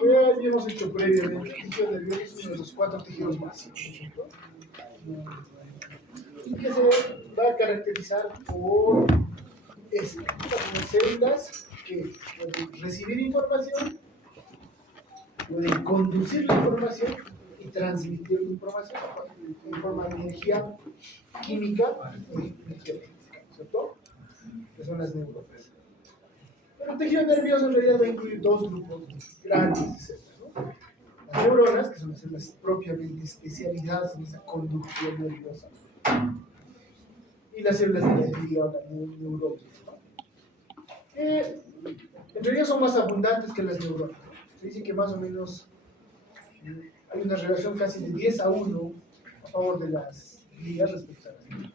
Como ya habíamos hecho previamente, el tejido nervioso es uno de los 4 tejidos básicos, ¿no? Y que se va a caracterizar por esto, como células que pueden recibir información, pueden conducir la información y transmitir la información en forma de energía química y energía física, ¿cierto? Que son las neuronas. Pero el tejido nervioso en realidad va a incluir dos grupos grandes de células, ¿no? Las neuronas, que son las células propiamente especializadas en esa conducción nerviosa, y las células de la dendría o la neurona, que en realidad son más abundantes que las neuronas. Se dice que más o menos hay una relación casi de 10-1 a favor de las glias respecto a las neuronas.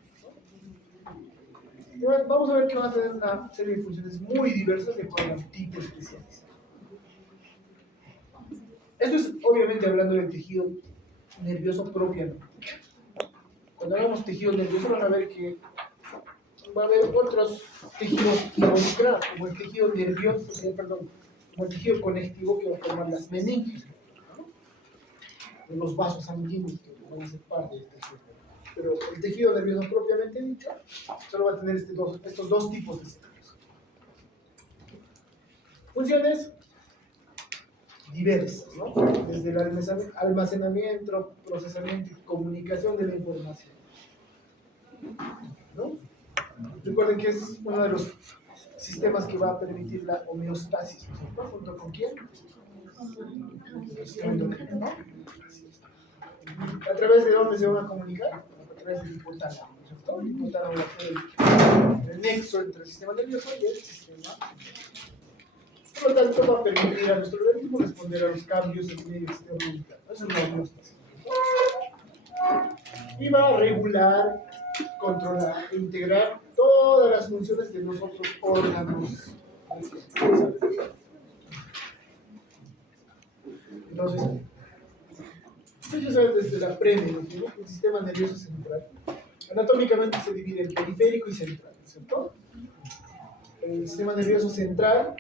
Y bueno, vamos a ver que van a tener una serie de funciones muy diversas de acuerdo al tipo especializado. Esto es obviamente hablando del tejido nervioso propiamente. Cuando hablamos de tejido nervioso van a ver que va a haber otros tejidos involucrados, como el tejido nervioso, como el tejido conectivo que va a formar las meninges, ¿no? De los vasos sanguíneos que van a ser parte del tejido nervioso. Pero el tejido nervioso propiamente dicho solo va a tener estos dos tipos de células. Funciones diversas, ¿no? Desde el almacenamiento, procesamiento y comunicación de la información, ¿no? Recuerden que es uno de los sistemas que va a permitir la homeostasis, ¿no? ¿Junto con quién? ¿No? ¿A través de dónde se van a comunicar? A través del hipotálamo, ¿cierto? El hipotálamo va a ser el nexo entre el sistema nervioso y el sistema. Por lo tanto, va a permitir a nuestro organismo responder a los cambios en el medio externo interno. Eso es la homeostasis. Y va a regular, controlar e integrar todas las funciones de los otros órganos. Entonces, ustedes ya saben desde la premenopausia, ¿no? El sistema nervioso central anatómicamente se divide en periférico y central, ¿cierto? El sistema nervioso central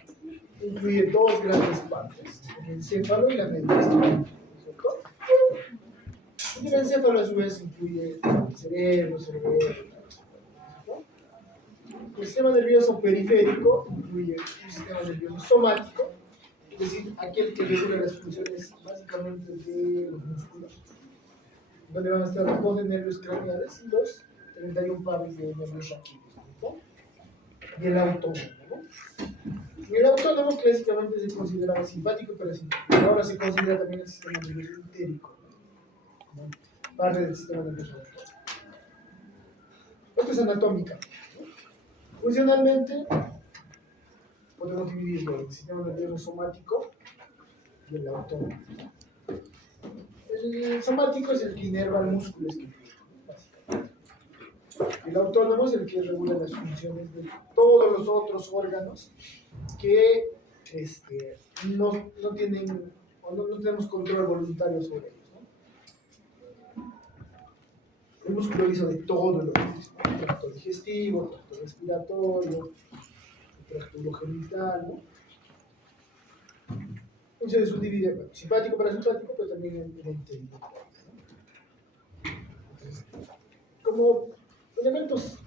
incluye dos grandes partes, el encéfalo y la médula, ¿cierto? Y el encéfalo a su vez incluye el cerebro, ¿no? El sistema nervioso periférico incluye un sistema nervioso somático, es decir, aquel que regula las funciones básicamente de los músculos, donde van a estar los 12 nervios craneales y los 31 pares de nervios raquídeos, ¿no? Y el autónomo, ¿no? Y el autónomo clásicamente se consideraba simpático y parasimpático. Ahora se considera también el sistema nervioso entérico, ¿no? Parte del sistema nervioso autónomo. Esto es anatómica, ¿no? Funcionalmente, podemos dividirlo en el sistema nervioso somático y el autónomo. El somático es el que inerva el músculo esquelético, básicamente. El autónomo es el que regula las funciones de todos los otros órganos que no tienen o no tenemos control voluntario sobre ellos, ¿no? El músculo hizo de todo el organismo, el tracto digestivo, el tracto respiratorio, el tracto urogenital, ¿no? Entonces se subdivide simpático, parasimpático, pero también en entérico, ¿no? Entonces, como elementos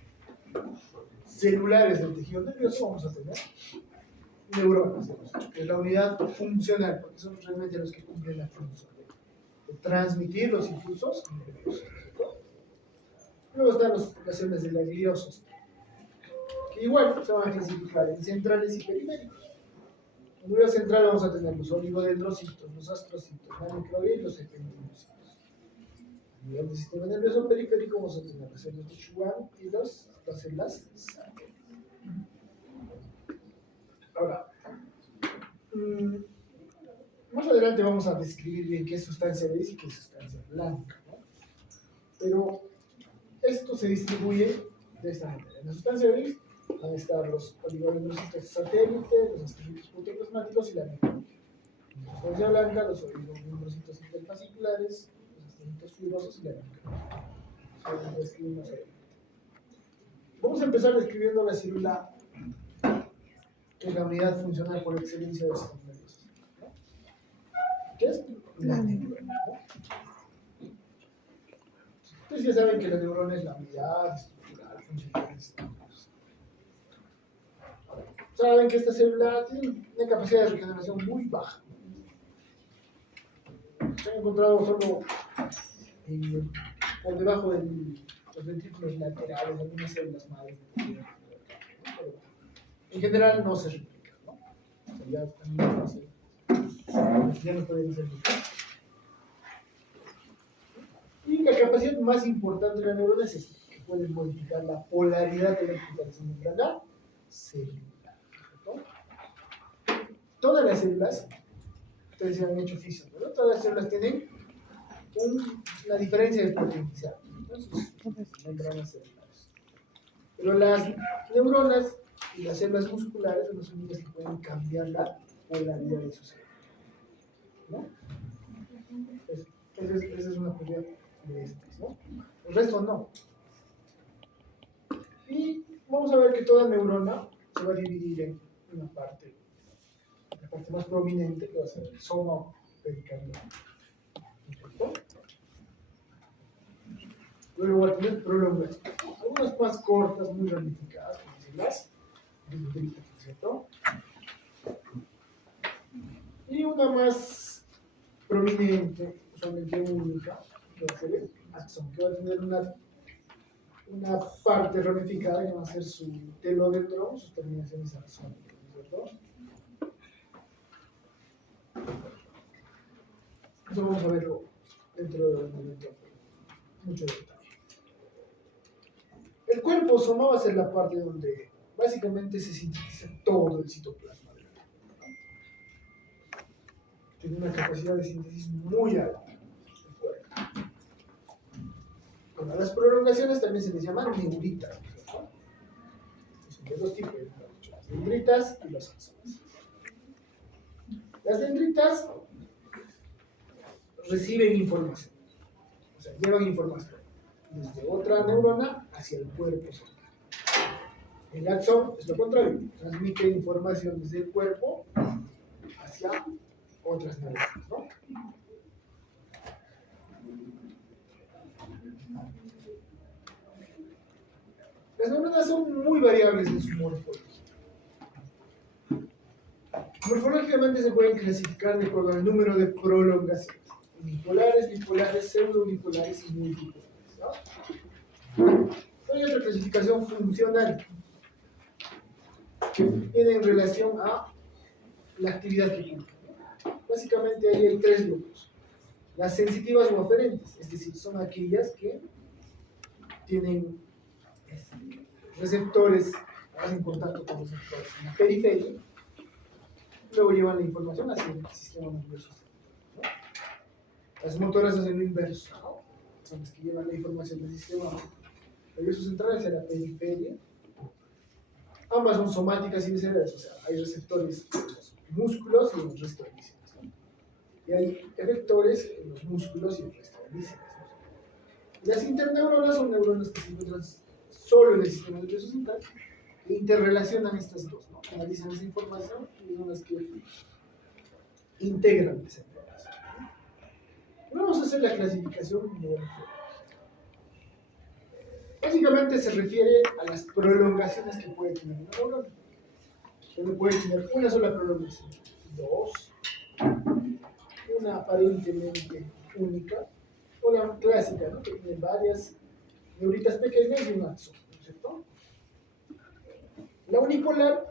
celulares del tejido nervioso vamos a tener neuronas, que es la unidad funcional, porque son realmente los que cumplen la función de transmitir los impulsos nerviosos, ¿cierto? Luego están las células de la gliosos, que igual se van a clasificar en centrales y periféricos. En el nivel central vamos a tener los oligodendrocitos, los astrocitos, la microglia y los ependinocitos. A nivel del sistema nervioso periférico vamos a tener las células de Schwann y las células Sanger. Ahora, más adelante vamos a describir bien qué es sustancia gris y qué es sustancia blanca, ¿no? Pero esto se distribuye de esta manera. En la sustancia gris van a estar los oligodendrocitos satélites, los astrocitos protoplasmáticos y la microglia. En la sustancia blanca, los oligodendrocitos interfasciculares, los astrocitos fibrosos y la microglia. Eso lo describimos adelante. Vamos a empezar describiendo la célula, que es la unidad funcional por excelencia de los nerviosos, ¿no? ¿Qué es? La neurona, ¿no? Entonces ya saben que la neurona es la unidad estructural, funcional. Saben que esta célula tiene una capacidad de regeneración muy baja. Se han encontrado solo por debajo de los ventrículos laterales, algunas células madre. Pero en general no se replican, ¿no? O sea, ya también no pueden ser replicadas. Y la capacidad más importante de la neurona es esta, que puede modificar la polaridad eléctrica de su membrana celular. ¿No? Todas las células, ustedes se han hecho física, ¿no? Todas las células tienen una diferencia de potencial, ¿no? Sus membranas celulares. Pero las neuronas y las células musculares son las únicas que pueden cambiar la polaridad de sus células, ¿no? Esa es una propiedad de estas, ¿no? El resto no. Y vamos a ver que toda neurona se va a dividir en una parte, la parte más prominente, que va a ser el soma pericardial. Luego va a tener prolongación. Algunas más cortas, muy ramificadas, como dicen las dendritas, ¿cierto? Y una más prominente, usualmente única, que va a ser el axón, que va a tener una parte ramificada que va a ser su telodendrón, sus terminaciones axónicas, ¿cierto? Eso vamos a verlo dentro del momento, mucho detalle. El cuerpo soma va a ser la parte donde básicamente se sintetiza todo el citoplasma del cuerpo, ¿no? Tiene una capacidad de síntesis muy alta el cuerpo. Bueno, las prolongaciones también se les llaman neuritas, ¿no? Son de dos tipos, las dendritas y los axones. Las dendritas reciben información, o sea, llevan información desde otra neurona hacia el cuerpo celular. El axón es lo contrario, transmite información desde el cuerpo hacia otras neuronas, ¿no? Las neuronas son muy variables en su morfología. Morfológicamente se pueden clasificar de acuerdo al número de prolongaciones: unipolares, bipolares, pseudounipolares y multipolares, ¿no? Hay otra clasificación funcional que tiene en relación a la actividad que cumplen. Básicamente ahí hay tres grupos: las sensitivas o aferentes, es decir, son aquellas que tienen receptores, hacen contacto con los receptores en la periferia, luego llevan la información hacia el sistema nervioso central, ¿no? Las motoras hacen lo inverso, ¿no? Son las que llevan la información del sistema nervioso central hacia la periferia. Ambas son somáticas y viscerales, o sea, hay receptores en los músculos y en el resto de vísceras, ¿no? Y hay efectores en los músculos y en el resto de vísceras, ¿no? Las interneuronas son neuronas que se encuentran solo en el sistema nervioso central e interrelacionan estas dos, ¿no? Analizan esa información y son las que integran esa información, ¿no? Vamos a hacer la clasificación morfológica. Básicamente se refiere a las prolongaciones que puede tener una neurona. Donde puede tener una sola prolongación, dos, una aparentemente única, o la clásica, ¿no? Que tiene varias neuritas pequeñas y un axón, ¿no es cierto? La unipolar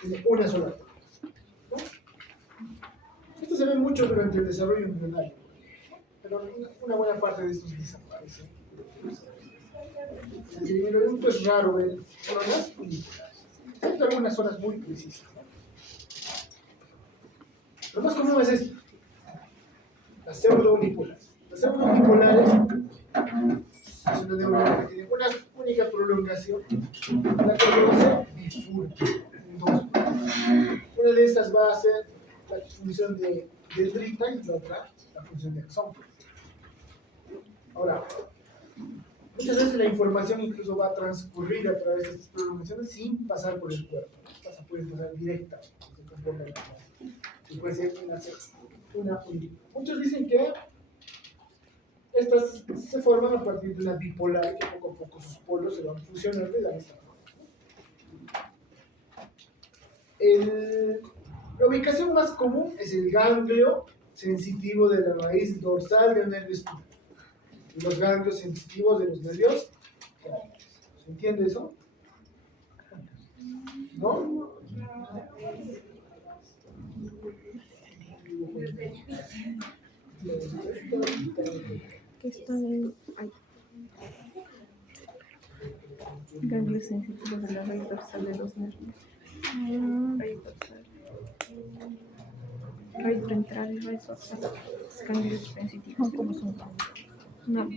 tiene una sola prolongación, ¿no? Esto se ve mucho durante el desarrollo embrionario, ¿no? Pero una buena parte de estos desaparecen. En el adulto es raro ver neuronas unipolares. Hay algunas zonas muy precisas, ¿no? Lo más común es esto: las pseudounipolares. Las pseudounipolares es una neurona que tiene una única prolongación, la que luego se bifurca en dos. Una de estas va a ser la función de dendrita y la otra la función de axón. Ahora, muchas veces la información incluso va a transcurrir a través de estas prolongaciones sin pasar por el cuerpo. Puede pasar directamente. Se puede ser una única. Muchos dicen que estas se forman a partir de una bipolar, que poco a poco sus polos se van fusionando y dan esta forma. La ubicación más común es el ganglio sensitivo de la raíz dorsal del nervio espinal y los ganglios sensitivos de los nervios craneales. ¿Se entiende eso? ¿No? Que está en ganglios sensitivos de la raíz dorsal de los nervios. Raíz dorsal. Raíz ventral y raíz dorsal. Ganglios sensitivos. ¿Cómo son? Una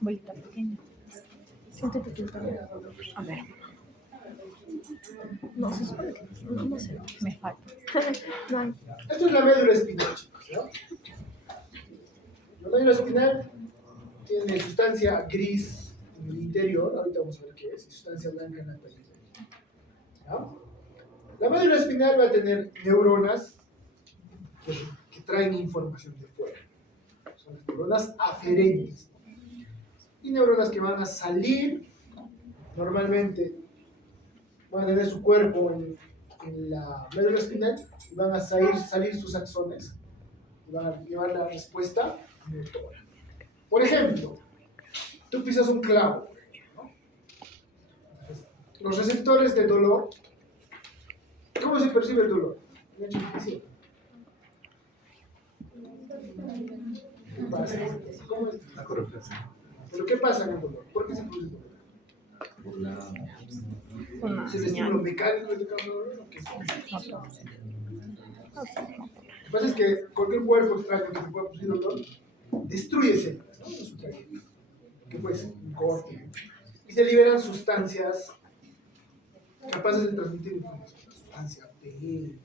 bolita pequeña. Siéntate tú también. A ver. No, se supone que no sé, me falta. No. Esto es la médula espinal, chicos, ¿no? La médula espinal tiene sustancia gris en el interior, ahorita vamos a ver qué es, y sustancia blanca en la periferia. ¿No? La médula espinal va a tener neuronas que traen información de fuera. Son las neuronas aferentes. Y neuronas que van a salir, normalmente van a tener su cuerpo en la médula espinal y van a salir sus axones y van a llevar la respuesta motora. Por ejemplo, tú pisas un clavo, ¿no? Los receptores de dolor, ¿cómo se percibe el dolor? ¿Qué pasa? ¿Cómo es? La corrección. ¿Pero qué pasa en el dolor? ¿Por qué se produce el dolor? Por la... ¿Es el estímulo mecánico que te causa dolor o qué es? Lo que pasa es que cualquier cuerpo extraño que te pueda producir dolor destruye células, ¿no? Su trayectoria, que puede ser un corte, y se liberan sustancias capaces de transmitir información, sustancia P,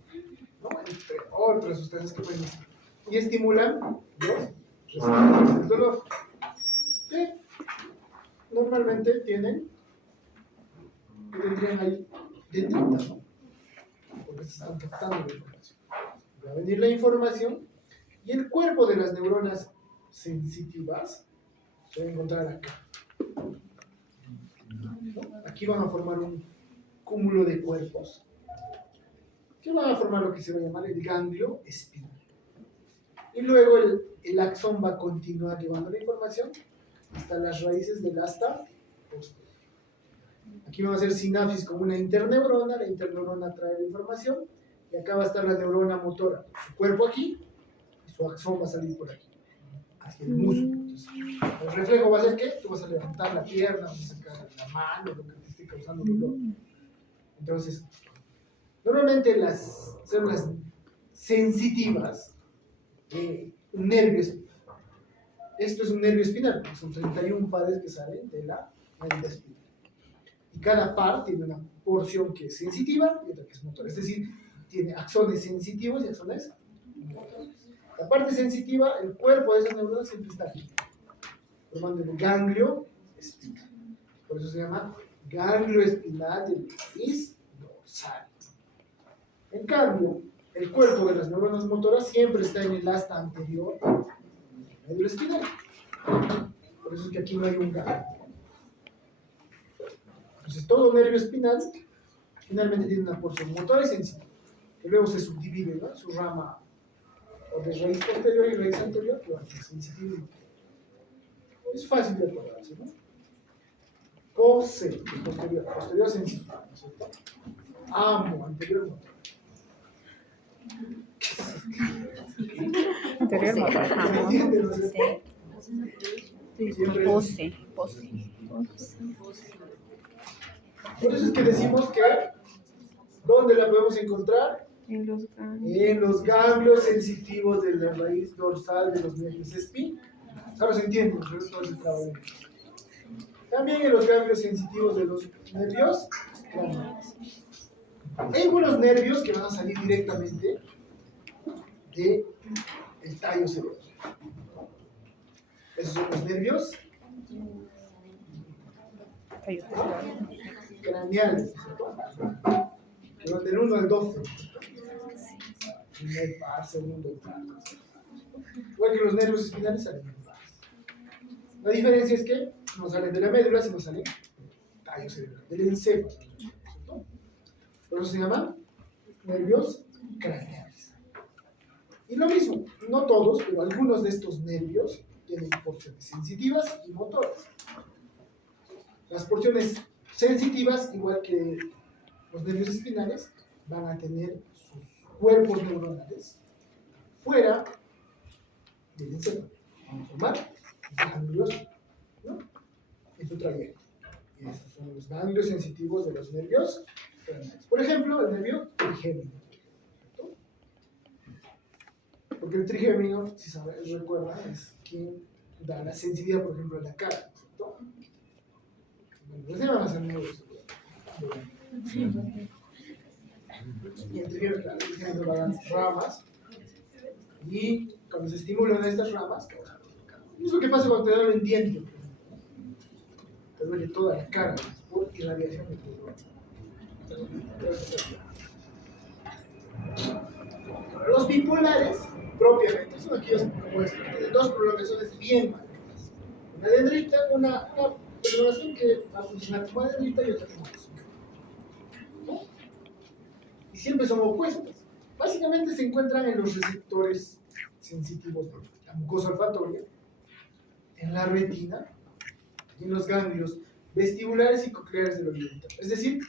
¿no? Entre otras sustancias que pueden estar, y estimulan los receptores del dolor, que normalmente tendrían ahí dendritas, ¿no? Porque se están captando la información. Va a venir la información y el cuerpo de las neuronas sensitivas se va a encontrar acá. ¿No? Aquí van a formar un cúmulo de cuerpos que van a formar lo que se va a llamar el ganglio espinal. Y luego el axón va a continuar llevando la información hasta las raíces del asta posterior. Aquí va a ser sinapsis como una interneurona, la interneurona trae la información y acá va a estar la neurona motora, su cuerpo aquí y su axón va a salir por aquí, hacia el músculo. Entonces, el reflejo va a ser que tú vas a levantar la pierna, vas a sacar la mano, lo que te esté causando dolor. Entonces, normalmente las células sensitivas de un nervio espinal, esto es un nervio espinal, son 31 pares que salen de la médula espinal. Y cada par tiene una porción que es sensitiva y otra que es motora. Es decir, tiene axones sensitivos y axones motores. La parte sensitiva, el cuerpo de esas neuronas siempre está aquí, formando el ganglio espinal. Por eso se llama ganglio espinal de la raíz dorsal. En cambio, el cuerpo de las neuronas motoras siempre está en el asta anterior de la médula espinal. Por eso es que aquí no hay un ganglio. Entonces, todo nervio espinal finalmente tiene una porción motora y sensitiva, que luego se subdivide, ¿no? Su rama o de raíz posterior y raíz anterior, que va a ser sensitiva y motora. Es fácil de acordarse, ¿no? Cose, posterior sensitiva, ¿no es cierto? Amo, anterior motora. Anterior motor. ¿Me entienden, no es cierto? Siempre es así. Pose. Por eso es que decimos que, ¿dónde la podemos encontrar? En los ganglios sensitivos de la raíz dorsal de los nervios espinales. Ahora se entiende, pero todo es el trabajo. También en los ganglios sensitivos de los nervios craneales. Hay algunos nervios que van a salir directamente del tallo cerebral. Esos son los nervios craneales, ¿cierto? Que van del 1 al 12. primer par, segundo par. Igual que los nervios espinales salen en pares. La diferencia es que no salen de la médula, sino salen del tallo cerebral, del encéfalo. ¿Cierto? Por eso se llaman nervios craneales. Y lo mismo, no todos, pero algunos de estos nervios tienen porciones sensitivas y motoras. Las porciones sensitivas, igual que los nervios espinales, van a tener sus cuerpos neuronales fuera del encéfalo. Van a formar ganglios, ¿no?, en su trayecto. Y estos son los ganglios sensitivos de los nervios craneales. Por ejemplo, el nervio trigémino. ¿Cierto? Porque el trigémino, si recuerdan, es quien da la sensibilidad, por ejemplo, a la cara. ¿Cierto? Bueno, pues van a ser nervios. Y el trigémino, claro, el trigémino va a dar ramas. Y cuando se estimulan estas ramas, es lo que pasa cuando te duele el diente. Te duele toda la cara por irradiación de tu dolor. Los bipolares, propiamente, son aquellos como estos, de dos prolongaciones bien marcadas. Una dendrita, una prolongación que va a funcionar como dendrita y otra como ¿no? Y siempre son opuestas. Básicamente se encuentran en los receptores sensitivos de la mucosa olfatoria, en la retina y en los ganglios vestibulares y cocleares del oído. Es decir,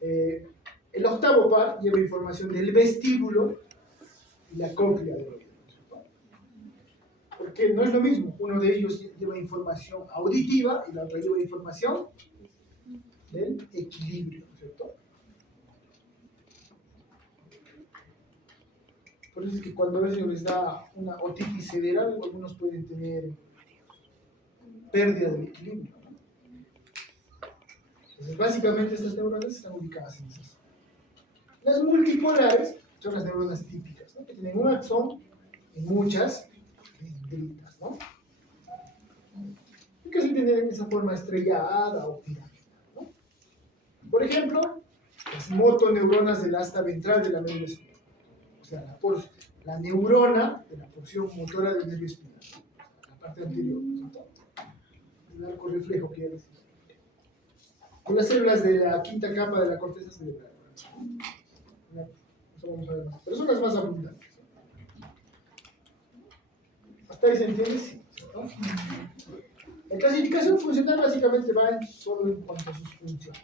el octavo par lleva información del vestíbulo y la cóclea del oído. Porque no es lo mismo, uno de ellos lleva información auditiva y la otra lleva información del equilibrio, ¿cierto? Por eso es que cuando a veces les da una otitis severa, algunos pueden tener pérdida del equilibrio. Entonces, básicamente estas neuronas están ubicadas en esas. Las multipolares son las neuronas típicas, ¿no?, que tienen un axón y muchas dendritas, ¿no? Y que se tienen en esa forma estrellada o pirámide, ¿no? Por ejemplo, las motoneuronas del asta ventral de la médula espinal. O sea, la neurona de la porción motora del nervio espinal, la parte anterior, ¿cierto? El arco reflejo que ya decía. Con las células de la quinta capa de la corteza cerebral. Eso vamos a ver más. Pero son las más abundantes. ¿Hasta ahí se entiende? Sí. ¿No? La clasificación funcional básicamente va solo en cuanto a sus funciones.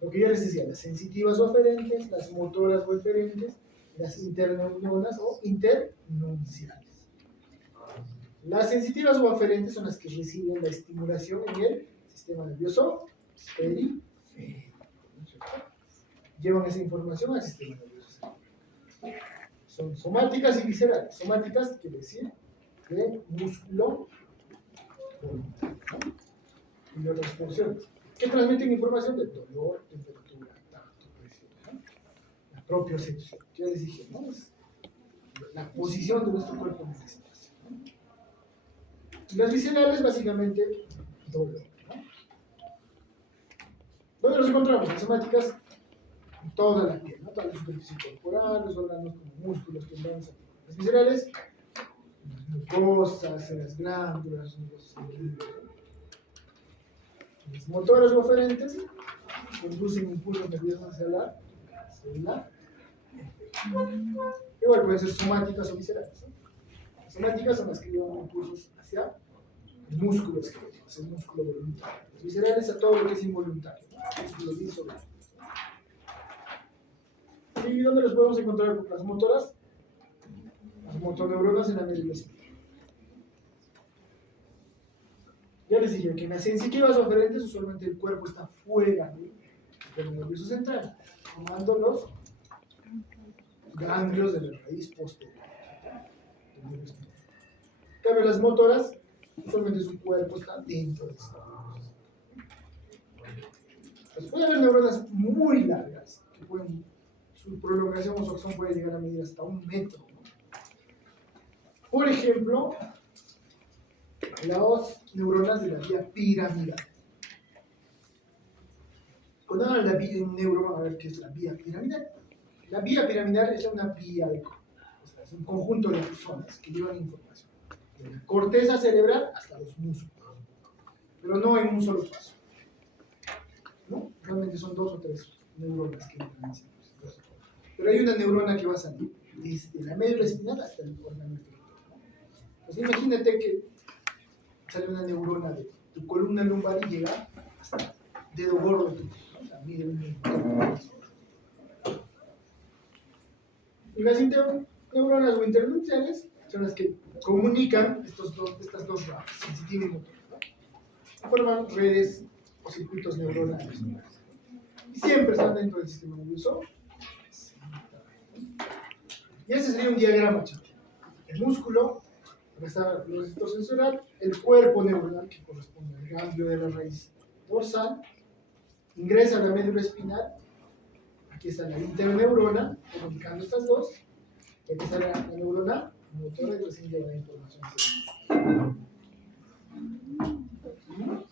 Lo que ya les decía, las sensitivas o aferentes, las motoras o eferentes, las interneuronas o internunciales. Las sensitivas o aferentes son las que reciben la estimulación en el sistema nervioso periférico. Llevan esa información al sistema nervioso central. Son somáticas y viscerales. Somáticas quiere decir de músculo voluntario, ¿no?, y otras funciones que transmiten información de dolor, temperatura, tacto, presión, ¿no?, la propiocepción. Ya les dije, ¿no?, es la posición de nuestro cuerpo en el espacio, ¿no? Y las viscerales, básicamente, dolor, ¿no? ¿Dónde los encontramos? Las somáticas en toda la piel, ¿no?, toda la superficie corporal, los órganos como músculos, tendones. Las viscerales, las mucosas, las glándulas, los sanguíneos. Las motoras o aferentes conducen impulsos nerviosos hacia la célula. Igual pueden ser somáticas o viscerales, ¿no? Las somáticas son las que llevan impulsos hacia el músculo esquelético, hacia el músculo voluntario. Las viscerales a todo lo que es involuntario, ¿no?, músculo visceral. ¿Y dónde los podemos encontrar? Las motoras, las motoneuronas en la médula espinal. Ya les dije que en las sensitivas o aferentes usualmente el cuerpo está fuera del nervioso central, formando los ganglios de la raíz posterior del nervio espinal. En cambio, las motoras, usualmente su cuerpo está dentro de esta nervioso. Entonces, puede haber neuronas muy largas que pueden, su prolongación o su axón puede llegar a medir hasta 1 metro, ¿no? Por ejemplo, las neuronas de la vía piramidal. Cuando hagan la vía en neuro van a ver qué es la vía piramidal. La vía piramidal es una vía es un conjunto de axones que llevan información de la corteza cerebral hasta los músculos, pero no en un solo paso, ¿no? Realmente son 2 o 3 neuronas que diferencian. Pero hay una neurona que va a salir desde la médula espinal hasta el órgano erector, ¿no? Pues imagínate que sale una neurona de tu columna lumbar y llega hasta el dedo gordo de tu, ¿no? O sea, mide un metro. Y las neuronas o internunciales son las que comunican estas dos ramas, sensitiva y motora, ¿no? Forman redes o circuitos neuronales. Y siempre están dentro del sistema nervioso. Y ese sería un diagrama, chavos. El músculo, acá está el receptor sensorial, el cuerpo neuronal, que corresponde al ganglio de la raíz dorsal, ingresa a la médula espinal. Aquí está la interneurona, comunicando estas dos. Y aquí está la neurona motora y recién llega la información.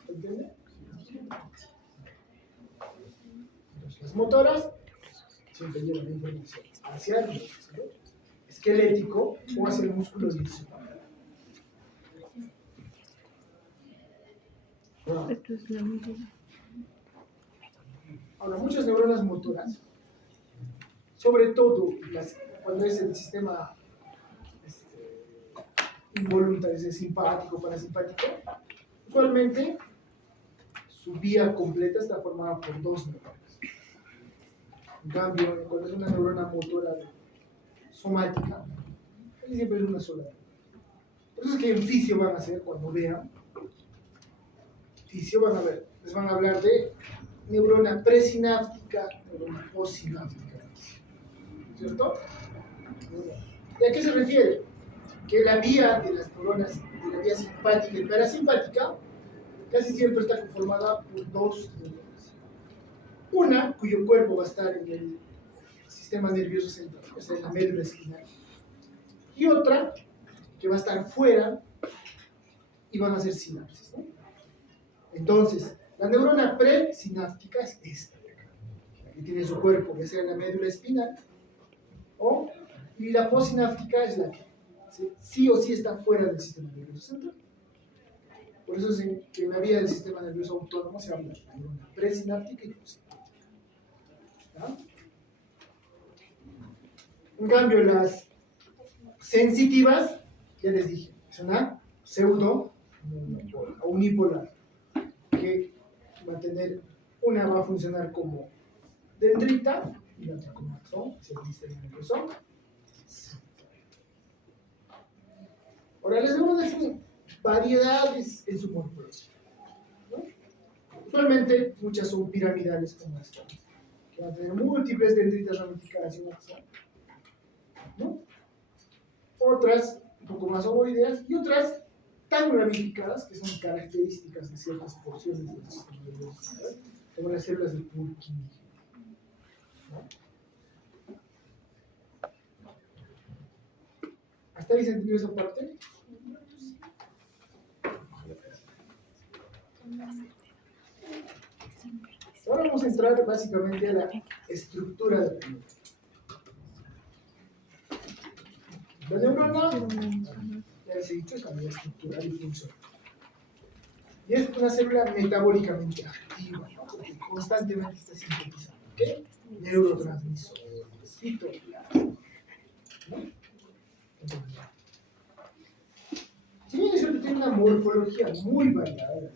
¿Se entiende? Entonces, las motoras siempre llevan la información hacia el músculo esquelético o hacia el músculo liso. Esto es la misma. Ahora, muchas neuronas motoras, sobre todo cuando es el sistema involuntario, es simpático, parasimpático, usualmente su vía completa está formada por 2 neuronas. En cambio, cuando es una neurona motora somática, casi siempre es una sola. Por eso es que en fisio van a hacer, cuando vean, fisio van a ver, les van a hablar de neurona presináptica, neurona postsináptica, ¿cierto? ¿Y a qué se refiere? Que la vía de las neuronas, de la vía simpática y parasimpática, casi siempre está conformada por 2 neuronas. Una, cuyo cuerpo va a estar en el sistema nervioso central, o sea, en la médula espinal. Y otra, que va a estar fuera y van a hacer sinapsis, ¿no? Entonces, la neurona presináptica es esta de acá, la que tiene su cuerpo, ya sea en la médula espinal, y la postsináptica es la que sí o sí está fuera del sistema nervioso central. Por eso es que en la vía del sistema nervioso autónomo se habla de neurona presináptica y postsináptica. ¿Ya? En cambio, las sensitivas, ya les dije, es una pseudo o unipolar, que una va a funcionar como dendrita y la otra como axón, si el sistema nervioso. Ahora, las neuronas tienen variedades en su morfología, ¿no? Usualmente muchas son piramidales como esta, que van a tener múltiples dendritas ramificadas y un axón, ¿no? Otras un poco más ovoideas y otras tan ramificadas que son características de ciertas porciones del sistema nervioso central, como las células de Purkinje, ¿no? ¿Hasta ahí se entendió esa parte? Ahora vamos a entrar básicamente a la estructura de la neurona. La neurona, ya les he dicho, es la vía estructural y funcional. Y es una célula metabólicamente activa, ¿no? Porque constantemente está sintetizando, ¿qué? Neurotransmisores, citoplasma, ¿no? Entonces, si bien es cierto, tiene una morfología muy variada,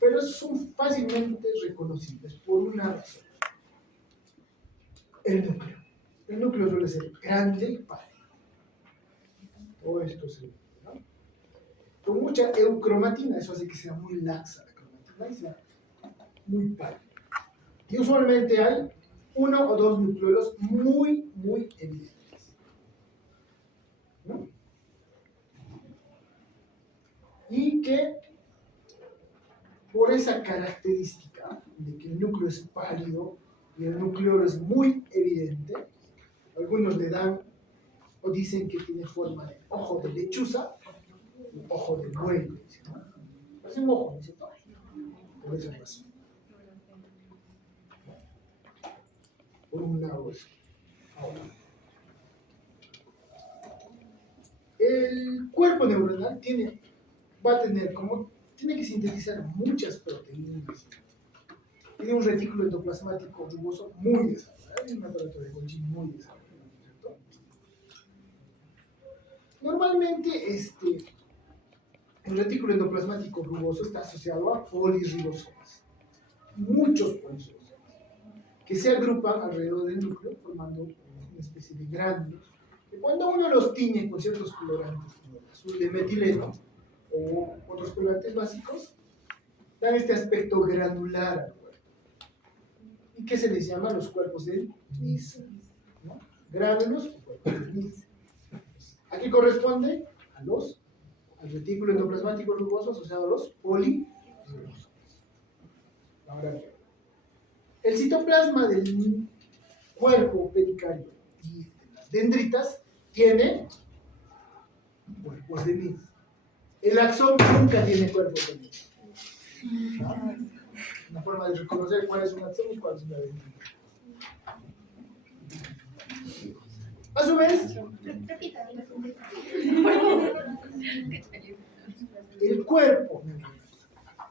pero son fácilmente reconocibles por una razón: el núcleo. El núcleo suele ser grande y pálido. Todo esto se ve, ¿no? Con mucha eucromatina, eso hace que sea muy laxa la cromatina y sea muy pálida. Y usualmente hay 1 o 2 nucleolos muy, muy evidentes, ¿no? Y que por esa característica de que el núcleo es pálido y el núcleo es muy evidente, algunos le dan o dicen que tiene forma de ojo de lechuza o ojo de buey, ¿no? Parece un ojo, ¿no es cierto? Por esa razón. por un lado eso. Ahora, el cuerpo neuronal tiene que sintetizar muchas proteínas. Tiene un retículo endoplasmático rugoso muy desarrollado. Hay un aparato de Golgi muy desarrollado, ¿cierto? Normalmente, el retículo endoplasmático rugoso está asociado a polirribosomas. Muchos polirribosomas, que se agrupan alrededor del núcleo formando una especie de gránulos, que cuando uno los tiñe con ciertos colorantes como el azul de metileno o otros colorantes básicos, dan este aspecto granular al cuerpo. ¿Y qué se les llama? Los cuerpos del Nis, ¿no? Gránulos o cuerpos del Nis. ¿A qué corresponde? Al retículo endoplasmático rugoso asociado a los polirribosomas. Ahora bien, el citoplasma del cuerpo pericardio y de las dendritas tiene cuerpos de Nis. El axón nunca tiene cuerpos de Nis. Una forma de reconocer cuál es un axón y cuál es una dendrita. A su vez, el cuerpo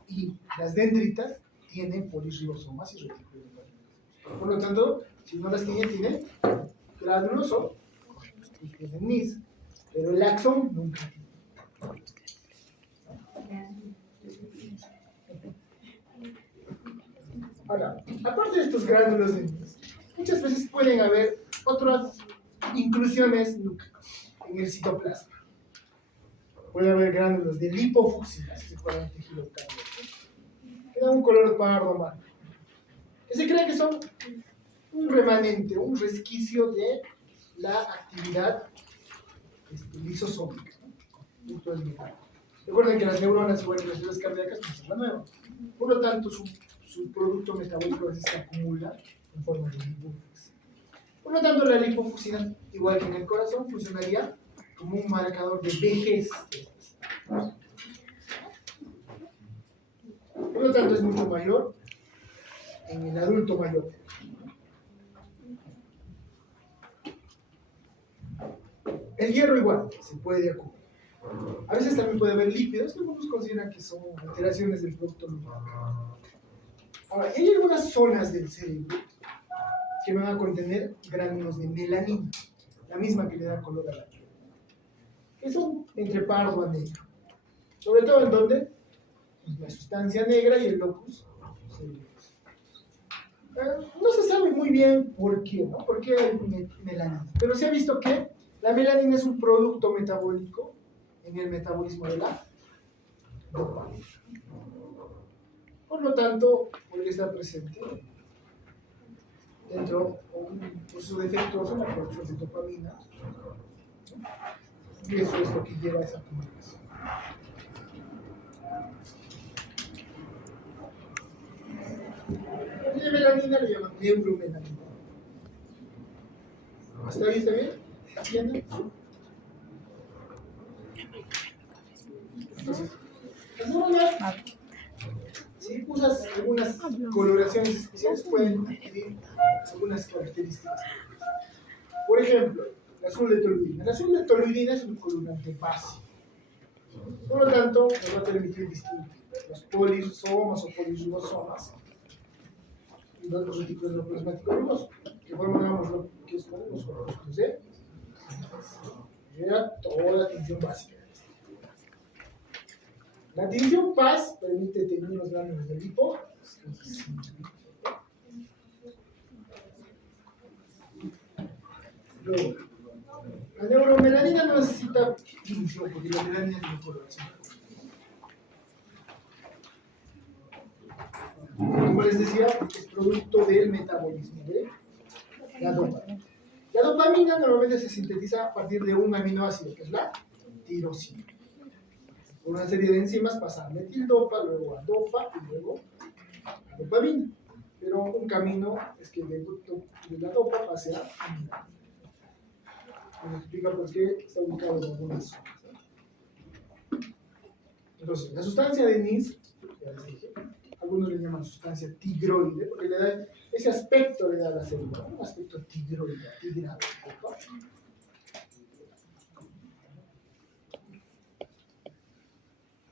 y las dendritas tienen polirribosomas y retículos endoplasmáticos. Por lo tanto, si no las tiene gránulos o corpúsculos de Nis. Pero el axón nunca tiene. Ahora, aparte de estos gránulos de Nis, muchas veces pueden haber otras inclusiones en el citoplasma. Puede haber gránulos de lipofucsina, si se fuera un tejido cardíaco, que dan un color pardo marrón, que se cree que son un remanente, un resquicio de la actividad lisosómica, ¿no? Recuerden que las neuronas, igual que las células cardíacas, no son la nueva. Por lo tanto, su producto metabólico a veces se acumula en forma de lipofucsina. Por lo tanto, la lipofucsina, igual que en el corazón, funcionaría como un marcador de vejez. Por lo tanto, es mucho mayor en el adulto mayor. El hierro igual se puede acumular. A veces también puede haber lípidos que algunos consideran que son alteraciones del producto mineral. Ahora, hay algunas zonas del cerebro que van a contener gránulos de melanina, la misma que le da color a la piel, que son entre pardo a negro. Sobre todo en donde la sustancia negra y el locus cerebroso. No se sabe muy bien por qué, ¿no? ¿Por qué hay melanina? Pero se ha visto que la melanina es un producto metabólico en el metabolismo de la dopamina. Por lo tanto, podría estar presente dentro de un proceso defectuoso en la producción de dopamina, y eso es lo que lleva a esa acumulación. Y de melanina le llaman neuromelanina. ¿Hasta ahí está bien? ¿Entienden? Entonces, las neuronas, si usas algunas coloraciones especiales, pueden adquirir algunas características. Por ejemplo, el azul de toluidina. El azul de toluidina es un colorante básico. Por lo tanto, nos va a permitir distinguir los polisomas o polirribosomas y los retículos endoplasmáticos rugosos, que forman lo que es como los corpúsculos de era toda la tinción básica. La tinción PAS permite tener los gránulos de lipo. Luego, la neuromelanina no necesita tinción porque la melanina tiene coloración. Como les decía, es producto del metabolismo de la dopamina. La dopamina normalmente se sintetiza a partir de un aminoácido, que es la tirosina. Por una serie de enzimas pasa a metildopa, luego a dopa y luego a dopamina. Pero un camino es que de la dopa pase a amina. Nos explica por qué está ubicado en algunas zonas, ¿no? Entonces, la sustancia de Nis, ya les dije, algunos le llaman sustancia tigroide, porque le da, ese aspecto le da a la célula, ¿no? Un aspecto tigroide, tigrado, ¿cierto?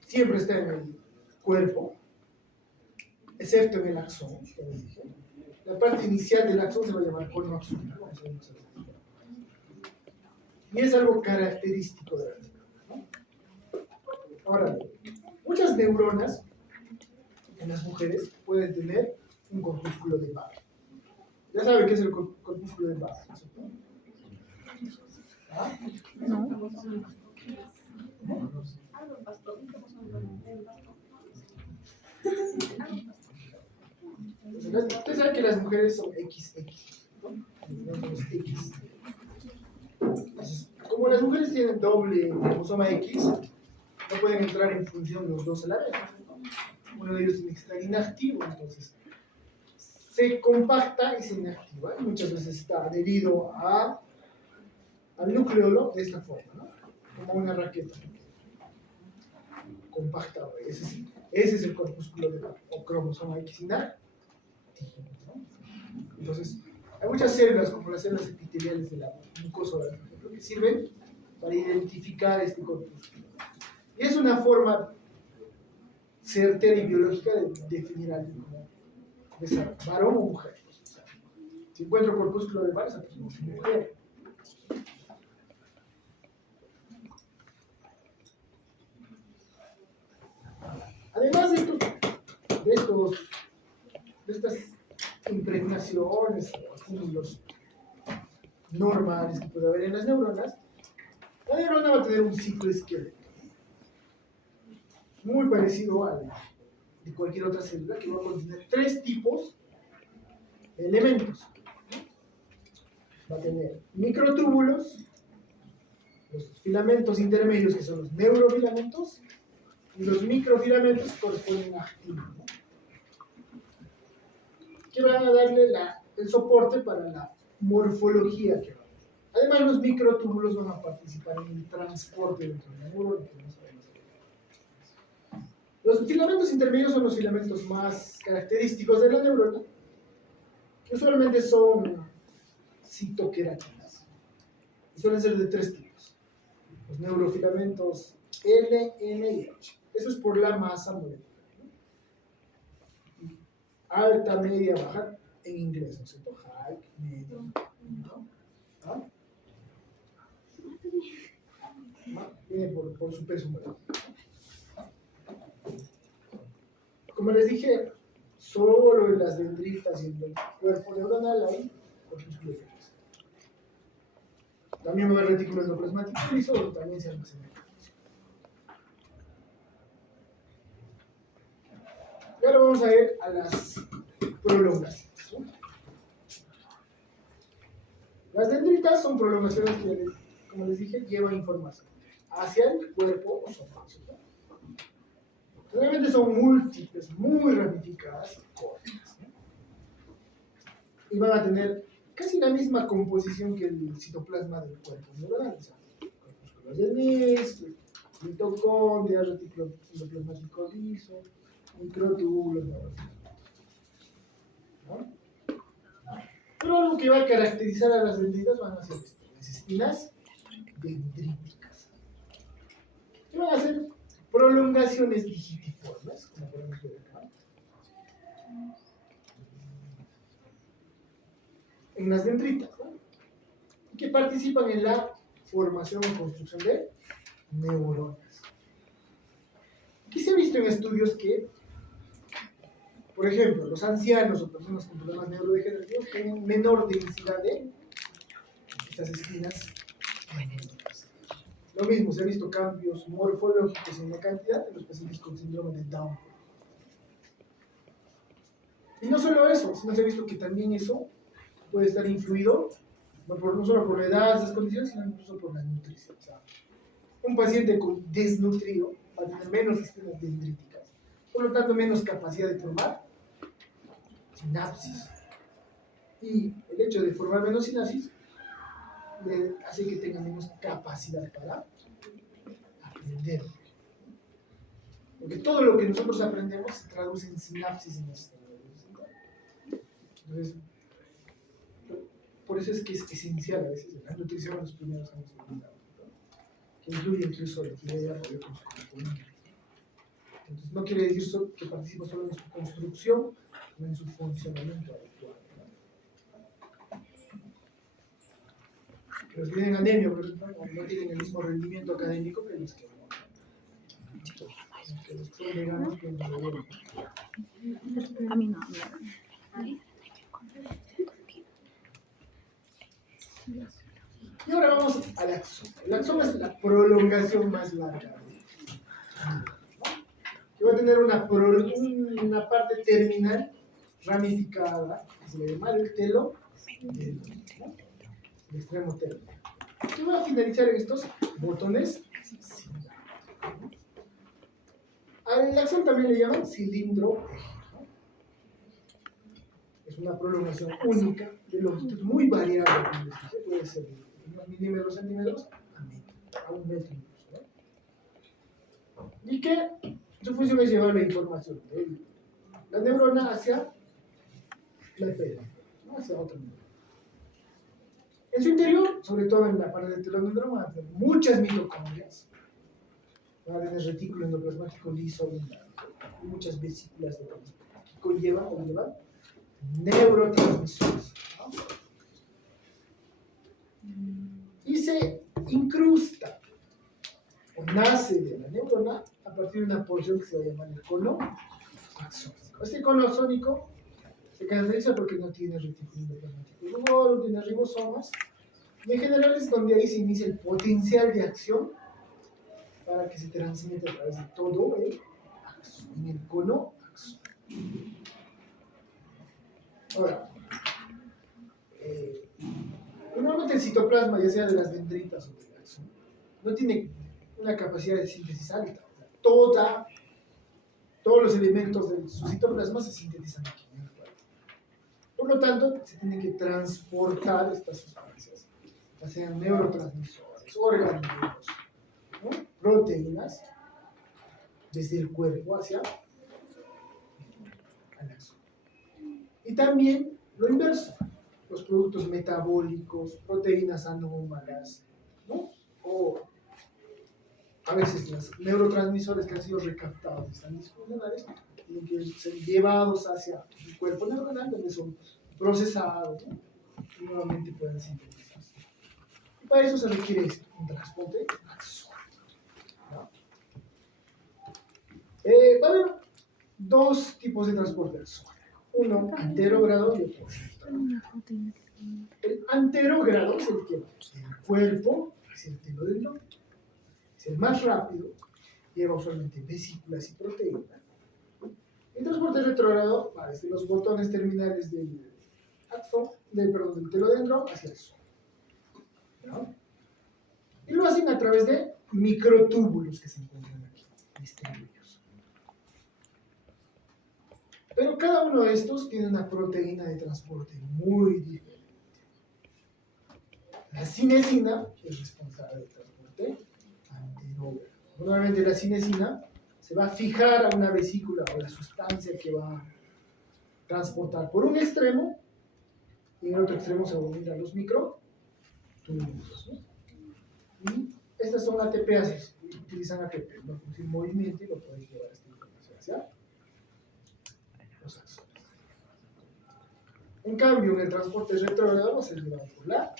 Siempre está en el cuerpo, excepto en el axón, como dije. La parte inicial del axón se va a llamar cono axonal, ¿no? Y es algo característico de la neurona, ¿no? Ahora, muchas neuronas en las mujeres pueden tener un corpúsculo de Barr. Ya saben qué es el corpúsculo de Barr, ¿cierto? ¿Ah? No. Ustedes saben que las mujeres son XX, ¿no? Los X. Entonces, como las mujeres tienen doble cromosoma X, no pueden entrar en función los dos a la vez, ¿no? Uno de ellos tiene que estar inactivo, entonces se compacta y se inactiva, y muchas veces está adherido al núcleo de esta forma, ¿no? Como una raqueta compactado. Ese es el corpúsculo de la o cromosoma X inactivo, ¿no? Entonces, hay muchas células, como las células epiteliales de la mucosa oral, por ejemplo, que sirven para identificar este corpúsculo. Y es una forma certera y biológica de definir a alguien como varón o mujer. O sea, si encuentro corpúsculo de Barr, pues es mujer. Además de estas impregnaciones o acúmulos normales que puede haber en las neuronas, la neurona va a tener un ciclo esquelético muy parecido al de cualquier otra célula, que va a contener tres tipos de elementos. Va a tener microtúbulos, los filamentos intermedios, que son los neurofilamentos, y los microfilamentos corresponden a actina, ¿no? Que van a darle el soporte para la morfología que va a haber. Además, los microtúbulos van a participar en el transporte dentro de la neurona. Los filamentos intermedios son los filamentos más característicos de la neurona, que usualmente son citoqueratinas, y suelen ser de tres tipos: los neurofilamentos L, N y H. Eso es por la masa molecular, ¿no? Alta, media, baja, en inglés, ¿no es cierto? High, medio, ¿no? ¿Ah? Viene por su peso molecular. Como les dije, solo en las dendritas y en el cuerpo neuronal hay corpúsculos de Barr. También va a haber retículo endoplasmático liso, donde también se almacena. Y ahora vamos a ir a las prolongaciones, ¿no? Las dendritas son prolongaciones que, como les dije, llevan información hacia el cuerpo o somato, ¿no? Realmente son múltiples, muy ramificadas y cortas, ¿no? Y van a tener casi la misma composición que el citoplasma del cuerpo neuronal, o sea, corpúsculos de Nernst, mitocondria, retículo endoplasmático liso, microtúbulos, ¿no? Pero algo que va a caracterizar a las dendritas van a ser las espinas dendríticas, que van a ser prolongaciones digitiformes, como podemos ver acá, en las dendritas, ¿no? Y que participan en la formación o construcción de neuronas. Aquí se ha visto en estudios que, por ejemplo, los ancianos o personas con problemas neurodegenerativos tienen menor densidad de estas espinas dendríticas. Lo mismo, se ha visto cambios morfológicos en la cantidad de los pacientes con síndrome de Down. Y no solo eso, sino se ha visto que también eso puede estar influido no solo por la edad, esas condiciones, sino incluso por la nutrición. O sea, un paciente desnutrido va a tener menos espinas dendríticas, por lo tanto menos capacidad de formar sinapsis. Y el hecho de formar menos sinapsis le hace que tenga menos capacidad para aprender. Porque todo lo que nosotros aprendemos se traduce en sinapsis en el sistema nervioso central. Entonces, por eso es que es esencial a veces la nutrición en los primeros años de vida, ¿no? Que incluye incluso el equilibrio con su componente. Entonces, no quiere decir que participa solo en su construcción, sino en su funcionamiento actual. Los que tienen anemia, por ejemplo, no tienen el mismo rendimiento académico que los que no. Que los que son veganos, que no lo ven. A mí no. Y ahora vamos al axón. El axón es la prolongación más larga. Que va a tener una parte terminal ramificada, que se le llama el telo, el extremo telo. Y va a finalizar en estos botones. Al axón también le llaman cilindro eje, ¿no? Es una prolongación única de longitud muy variable, puede ser de unos milímetros, centímetros a un metro incluso, ¿no? Y que su función es llevar la información de la neurona hacia la epidemia, ¿no? Hacia otra neurona. En su interior, sobre todo en la parte del telodendroma, van a tener muchas mitocondrias, van a tener retículo endoplasmático liso abundante, y muchas vesículas de transporte que conllevan o llevan neurotransmisores, ¿no? Y se incrusta o nace de la neurona a partir de una porción que se va a llamar el cono axónico. Este cono axónico se caracteriza porque no tiene retículo endoplasmático, no tiene ribosomas, y en general es donde ahí se inicia el potencial de acción para que se transmite a través de todo el axón, en el cono axónico. Ahora, normalmente el citoplasma, ya sea de las dendritas o del axón, no tiene una capacidad de síntesis alta. O sea, todos los elementos de su citoplasma se sintetizan aquí en el cuerpo. Por lo tanto, se tienen que transportar estas sustancias, ya sean neurotransmisores, orgánicos, ¿no? Proteínas, desde el cuerpo hacia el axón. Y también lo inverso, los productos metabólicos, proteínas anómalas, ¿no? O a veces los neurotransmisores que han sido recaptados y están disfuncionales tienen que ser llevados hacia el cuerpo neuronal donde son procesados, ¿no? Y nuevamente pueden sintetizarse. Y para eso se requiere un transporte axónico, ¿no? Va a haber dos tipos de transporte axónico. Uno anterógrado y otro retrógrado. El anterógrado es el que va del cuerpo hacia el telodendroma. Es el más rápido, lleva usualmente vesículas y proteínas. El transporte retrógrado va desde los botones terminales del axón, del telodendro hacia el suelo, ¿no? Y lo hacen a través de microtúbulos que se encuentran aquí, distribuidos. Pero cada uno de estos tiene una proteína de transporte muy diferente. La cinesina es responsable del transporte anterógrado. Normalmente la cinesina se va a fijar a una vesícula o la sustancia que va a transportar por un extremo y en el otro extremo se va a unir a los microtúbulos, ¿no? Y estas son ATPases, utilizan ATP, ¿no? Producir movimiento y lo pueden llevar esta información hacia los axones. En cambio, en el transporte retrógrado va a ser llevado por la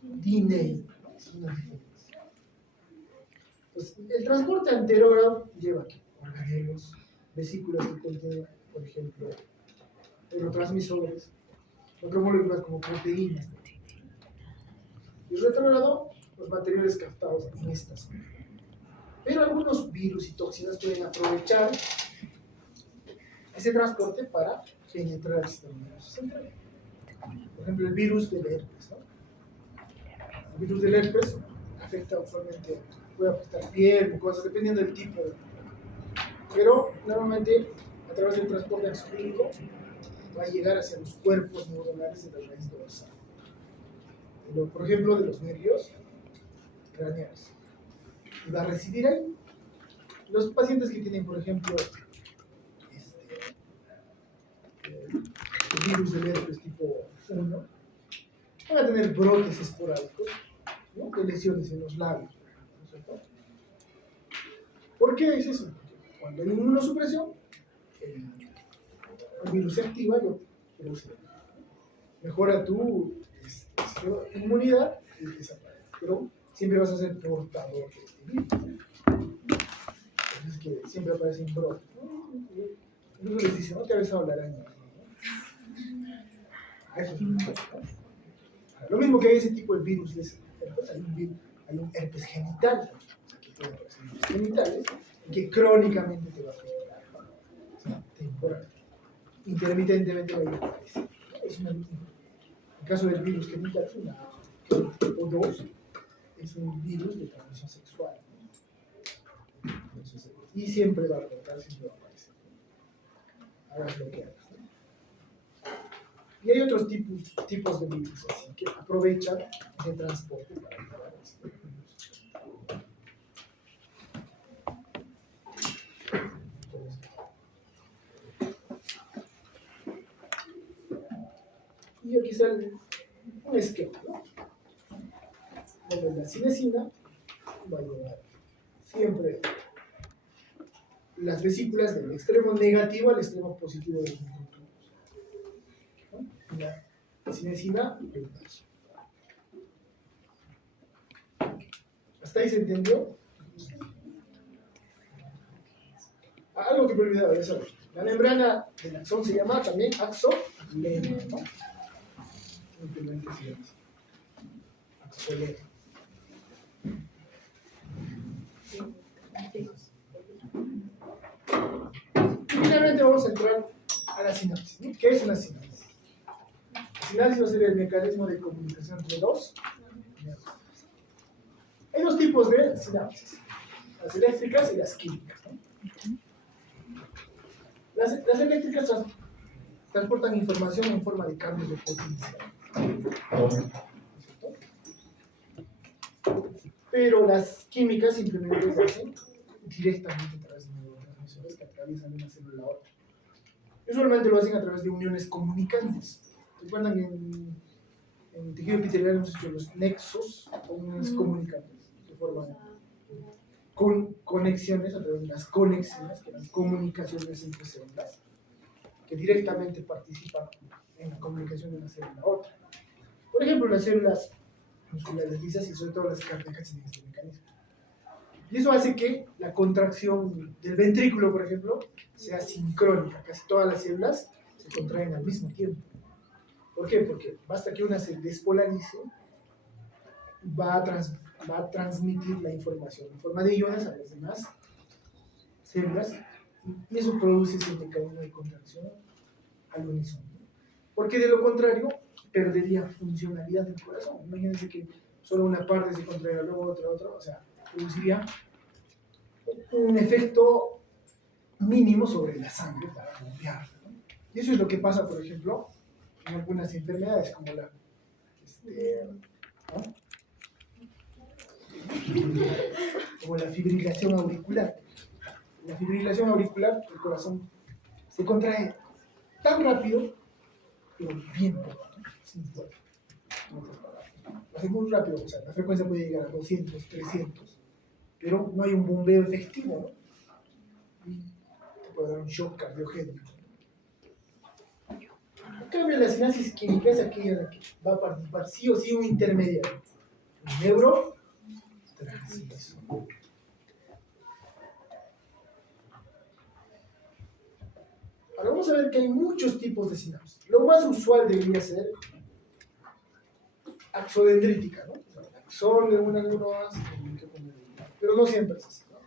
dineína, ¿no? Es una diferencia. Pues, el transporte anterógrado lleva aquí organelos, vesículas que contienen, por ejemplo, neurotransmisores, macromoléculas como proteínas. Y retrógrado, los materiales captados en esta zona. Pero algunos virus y toxinas pueden aprovechar ese transporte para penetrar el sistema nervioso central. Por ejemplo, el virus del herpes, ¿no? El virus del herpes afecta usualmente, puede afectar piel, mucosas, dependiendo del tipo de. Pero normalmente a través del transporte axónico va a llegar hacia los cuerpos neuronales de la raíz dorsal. Por ejemplo, de los nervios craneales. Y va a residir ahí los pacientes que tienen, por ejemplo, el virus del herpes tipo 1, van a tener brotes esporádicos, ¿no?, de lesiones en los labios, ¿no es cierto? ¿Por qué es eso? Porque cuando hay inmunosupresión, el virus se activa y produce, mejora tu inmunidad y desaparece. Pero siempre vas a ser portador de este virus. Entonces, que siempre aparecen brotes, ¿no? Incluso les dicen, no te ha besado la araña, ¿no? Eso es un virus, ¿no? Lo mismo que hay ese tipo de virus, hay un herpes genital, que puede aparecer virus genitales, que crónicamente te va a afectar, ¿no? O sea, temporal. Intermitentemente va a ir apareciendo. En el caso del virus genital, o 2, es un virus de transmisión sexual, ¿no? Entonces, y siempre va a aparecer, siempre va a aparecer, ¿no? Hagas lo que hagas, ¿no? Y hay otros tipos de virus así, que aprovechan de transporte para llevar este virus. Y aquí sale un esquema, ¿no? Donde la cinecina va a llevar siempre las vesículas del extremo negativo al extremo positivo del conducto, ¿no? La cinecina del brazo. ¿Hasta ahí se entendió? Algo que me olvidaba, ya sabes. La membrana del axón se llama también axolema, ¿no? Simplemente se llama así. Axolema. Y finalmente vamos a entrar a la sinapsis, ¿no? ¿Qué es una sinapsis? La sinapsis va a ser el mecanismo de comunicación entre dos nervios. Hay dos tipos de sinapsis, las eléctricas y las químicas, ¿no? Las eléctricas transportan información en forma de cambios de potencia, ¿cierto? Pero las químicas simplemente se hacen directamente a través de neurotransmisores que atraviesan una célula a otra. Usualmente lo hacen a través de uniones comunicantes. ¿Recuerdan que en tejido epitelial hemos hecho los nexos o uniones comunicantes que forman con conexiones a través de las conexiones, que eran comunicaciones entre células, que directamente participan en la comunicación de una célula a otra? Por ejemplo, las células musculares lisas y sobre todo las cardíacas tienen este mecanismo. Y eso hace que la contracción del ventrículo, por ejemplo, sea sincrónica. Casi todas las células se contraen al mismo tiempo. ¿Por qué? Porque basta que una se despolarice, va a transmitir la información en forma de iones a las demás células, y eso produce ese mecanismo de contracción al unísono. Porque de lo contrario, perdería funcionalidad del corazón. Imagínense que solo una parte se contraiga, luego otra, o sea, produciría un efecto mínimo sobre la sangre para bombearla, ¿no? Y eso es lo que pasa, por ejemplo, en algunas enfermedades como ¿no?, como la fibrilación auricular. En la fibrilación auricular, el corazón se contrae tan rápido, pero bien poco, ¿no? Sin fuerza. Lo hace muy rápido, o sea, la frecuencia puede llegar a 200, 300, pero no hay un bombeo efectivo, ¿no? Y te puede dar un shock cardiogénico. En cambio, la sinapsis química es aquella en la que va a participar sí o sí un intermediario, un neurotransmisor. Ahora vamos a ver que hay muchos tipos de sinapsis. Lo más usual debería ser axodendrítica, ¿no? O sea, el axón de una neurona se comunica con el neuronal, pero no siempre es así, ¿no?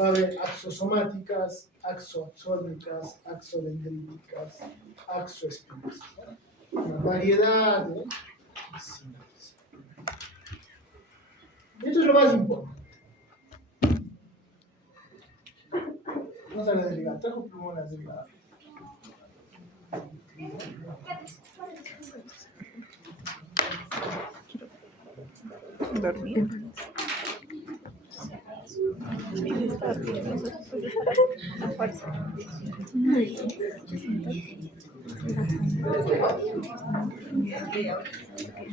Va a haber axosomáticas, axoabsórbicas, axodendríticas, axoespinosas, ¿no? Una variedad de sinapsis. Y esto es lo más importante. Vamos a la delegada. Trajo plumón la delegada. Dormir. La fuerza.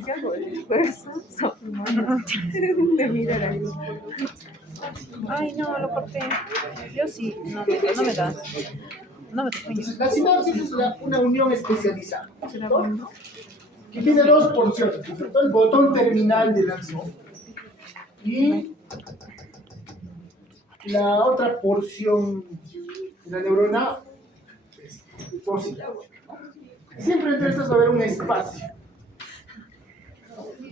Yo hago el esfuerzo de mirar ahí. Ay, no, lo corté. Yo sí, no me das. No me das. Entonces, la sinapsis es una unión especializada, ¿Será ¿cierto? bueno? Que tiene dos porciones, ¿cierto? El botón terminal del axón y la otra porción de la neurona es pósita. Siempre entre estas va a haber un espacio,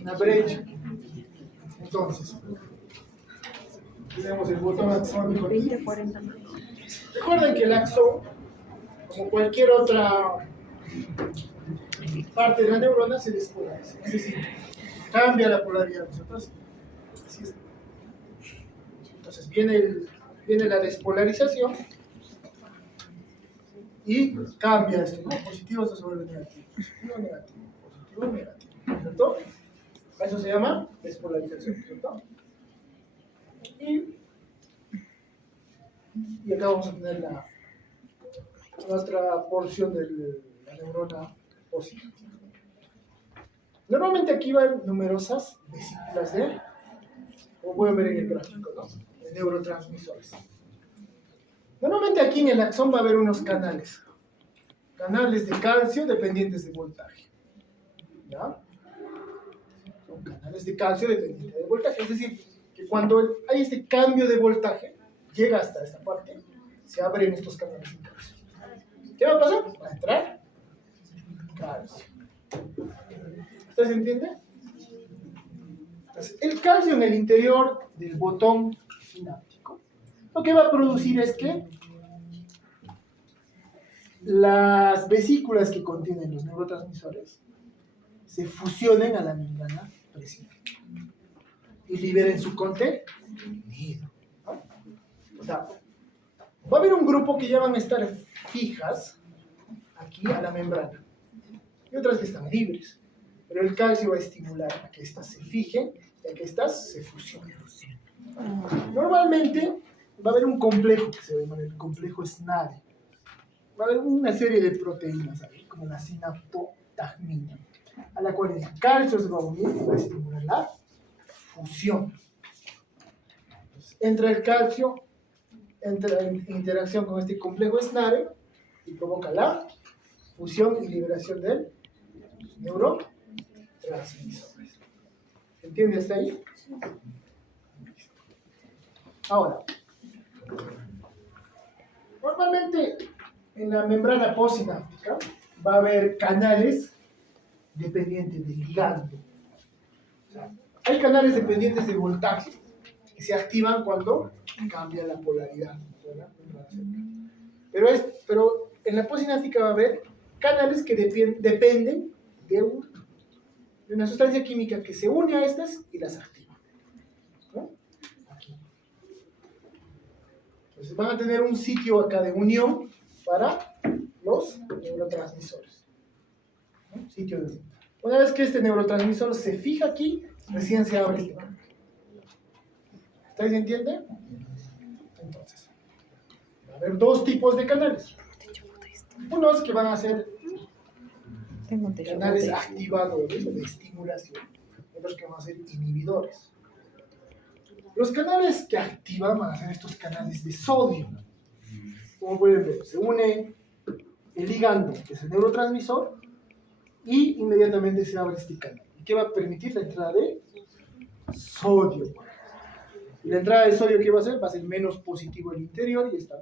una brecha. Entonces, tenemos el botón axónico aquí. 20, 40 más. Recuerden que el axón, como cualquier otra parte de la neurona, se despolariza, es decir, cambia la polaridad. Así es. Entonces viene la despolarización y cambia esto, ¿no? Positivo se vuelve negativo, positivo, negativo, positivo, negativo, ¿cierto? Eso se llama despolarización, ¿cierto? Y acá vamos a tener la otra porción de la neurona ósea. Normalmente aquí van numerosas vesículas como pueden ver en el gráfico, ¿no? De neurotransmisores. Normalmente aquí en el axón va a haber unos canales de calcio dependientes de voltaje. ¿Ya? Son canales de calcio dependientes de voltaje, es decir, que cuando hay este cambio de voltaje, llega hasta esta parte, se abren estos canales de calcio. ¿Qué va a pasar? Va a entrar calcio. ¿Ustedes entienden? Entonces, el calcio en el interior del botón sináptico lo que va a producir es que las vesículas que contienen los neurotransmisores se fusionen a la membrana presífica y liberen su contenido, ¿no? O sea, va a haber un grupo que ya van a estar fijas aquí a la membrana y otras que están libres, pero el calcio va a estimular a que estas se fijen y a que estas se fusionen. Normalmente va a haber un complejo que se llama el complejo SNARE. Va a haber una serie de proteínas ahí, como la sinaptotagmina, a la cual el calcio se va a unir y va a estimular la fusión. Entonces, entra el calcio, entra en interacción con este complejo SNARE y provoca la fusión y liberación del neurotransmisor. ¿Entiendes hasta ahí? Ahora, normalmente en la membrana postsináptica va a haber canales dependientes del ligando. O sea, hay canales dependientes de voltaje que se activan cuando cambia la polaridad de la membrana central. Pero en la postsináptica va a haber canales que dependen de una sustancia química que se une a estas y las activa. ¿No? Aquí. Entonces van a tener un sitio acá de unión para los neurotransmisores. ¿No? Sitio de unión. Una vez que este neurotransmisor se fija aquí, recién se abre este canal. ¿Ustedes entienden? Entonces, va a haber dos tipos de canales. Unos que van a ser canales activadores o de estimulación, otros que van a ser inhibidores. Los canales que activan van a ser estos canales de sodio. Como pueden ver, se une el ligando, que es el neurotransmisor, y inmediatamente se abre este canal. ¿Y qué va a permitir? La entrada de sodio. Y la entrada de sodio, ¿qué va a hacer? Va a ser menos positivo el interior y está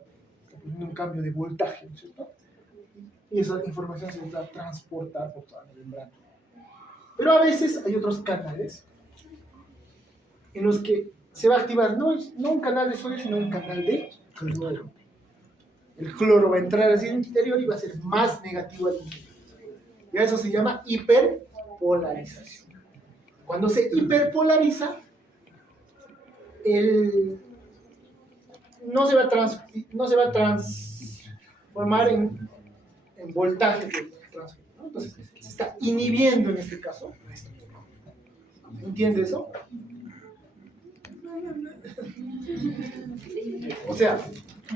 teniendo un cambio de voltaje, ¿no es cierto? Y esa información se va a transportar por toda la membrana. Pero a veces hay otros canales en los que se va a activar no un canal de sodio, sino un canal de cloro. El cloro va a entrar hacia el interior y va a ser más negativo al interior. Y a eso se llama hiperpolarización. Cuando se hiperpolariza, no se va a transformar en voltaje, ¿no? Entonces se está inhibiendo en este caso. ¿Entiende eso? O sea,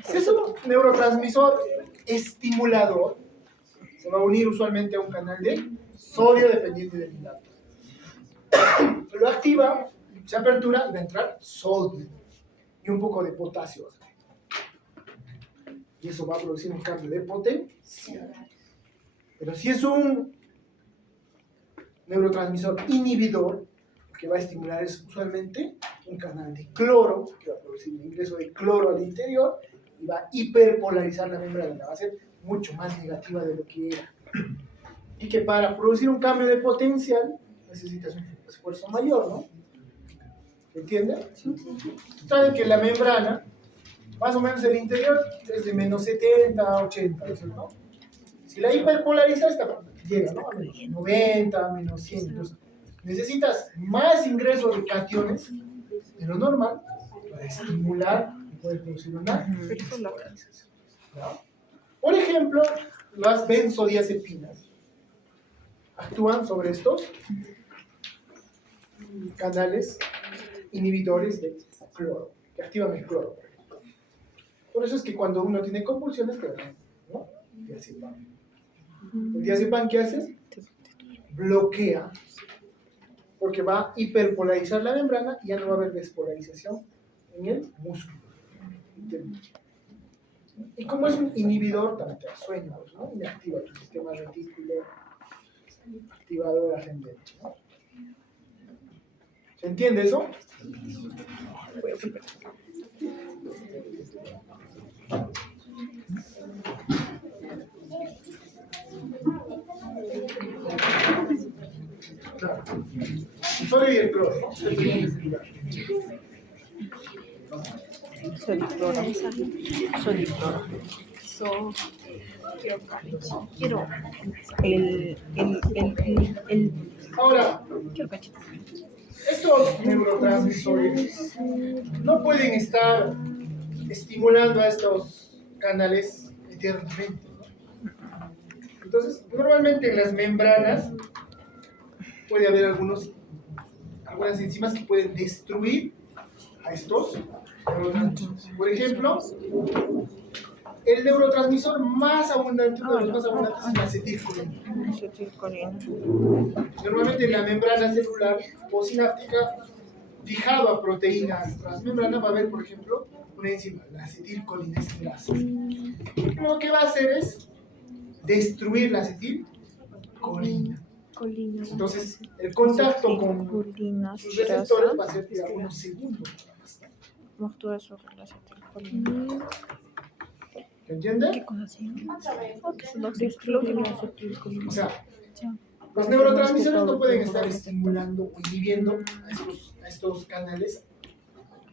si es un neurotransmisor estimulador, se va a unir usualmente a un canal de sodio dependiente del hidrato. Lo activa, se apertura y va a entrar sodio y un poco de potasio. Y eso va a producir un cambio de potencia. Pero si es un neurotransmisor inhibidor, lo que va a estimular es usualmente un canal de cloro, que va a producir un ingreso de cloro al interior y va a hiperpolarizar la membrana, va a ser mucho más negativa de lo que era. Y que para producir un cambio de potencial necesitas un esfuerzo mayor, ¿no? ¿Entiendes? Saben que la membrana, más o menos el interior, es de menos 70, 80, ¿no? Si la hiperpolarizas, llega, ¿no? A menos 90, menos 100. Entonces, necesitas más ingreso de cationes de lo normal para estimular y poder producir una despolarización, ¿no? Por ejemplo, las benzodiazepinas actúan sobre estos canales inhibidores de cloro, que activan el cloro. Por eso es que cuando uno tiene convulsiones, ¿no? Diazepam. El diazepam, ¿qué hace? Bloquea, porque va a hiperpolarizar la membrana y ya no va a haber despolarización en el músculo. Y como es un inhibidor, también te da sueño, ¿no? Y activa tu sistema retículo activador ascendente, ¿no? ¿Se entiende eso? Claro. El sodio y el cloro, ¿no? Solicloro. Solicloro. Quiero el Ahora, quiero cachito. estos neurotransmisores no pueden estar estimulando a estos canales eternamente, ¿no? Entonces, normalmente en las membranas puede haber algunas enzimas que pueden destruir a estos neurotransmisores. Por ejemplo, el neurotransmisor más abundante, uno de los más abundantes, es la acetilcolina. Acetilcolina. Normalmente en la membrana celular o sináptica, fijado a proteínas transmembrana, va a haber, por ejemplo, una enzima, la acetilcolinesterasa. Lo que va a hacer es destruir la acetilcolina. Entonces, el contacto con sus receptores va a ser de algunos segundos. ¿Cómo actúa sobre la acetilcolina? ¿Entiende? ¿Qué cosa así? Destruye la acetilcolina. O sea, los neurotransmisores no pueden estar estimulando o inhibiendo a estos canales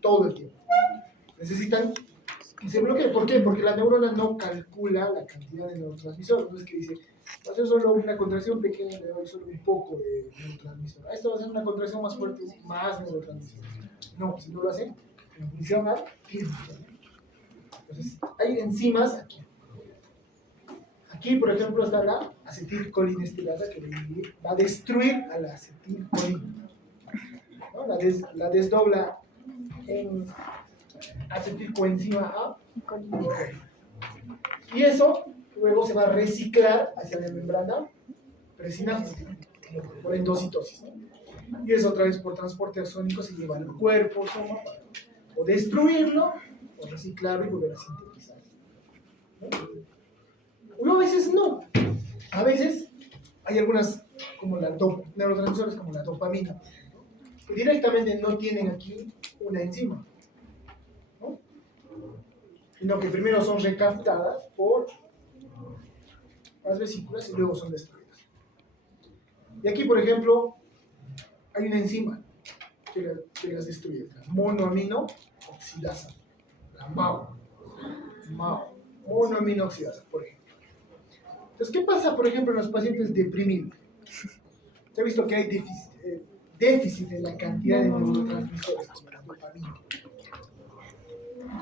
todo el tiempo. Necesitan que se bloquee. ¿Por qué? Porque la neurona no calcula la cantidad de neurotransmisores. No es que dice, va a ser solo una contracción pequeña, le doy solo un poco de neurotransmisor. Esto va a ser una contracción más fuerte, más neurotransmisor. No, si no lo hace, no funciona, pierde. Entonces, hay enzimas aquí. Aquí, por ejemplo, está la acetilcolinesterasa que va a destruir a la acetilcolina, ¿no? La desdobla en acetilcoenzima A y colina. Y eso luego se va a reciclar hacia la membrana presináptica por endocitosis, ¿no? Y eso otra vez por transporte axónico se lleva al cuerpo, soma, para o destruirlo o reciclarlo y volver a sintetizar, ¿no? Uno a veces no. A veces hay algunas, como neurotransmisores como la dopamina, ¿no? Que directamente no tienen aquí una enzima, ¿no? Sino que primero son recaptadas por las vesículas y luego son destruidas. Y aquí, por ejemplo, hay una enzima que las destruye, la monoamino oxidasa, la MAO, monoamino oxidasa, por ejemplo. Entonces, ¿qué pasa, por ejemplo, en los pacientes deprimidos? Se ha visto que hay déficit en la cantidad de neurotransmisores como la dopamina.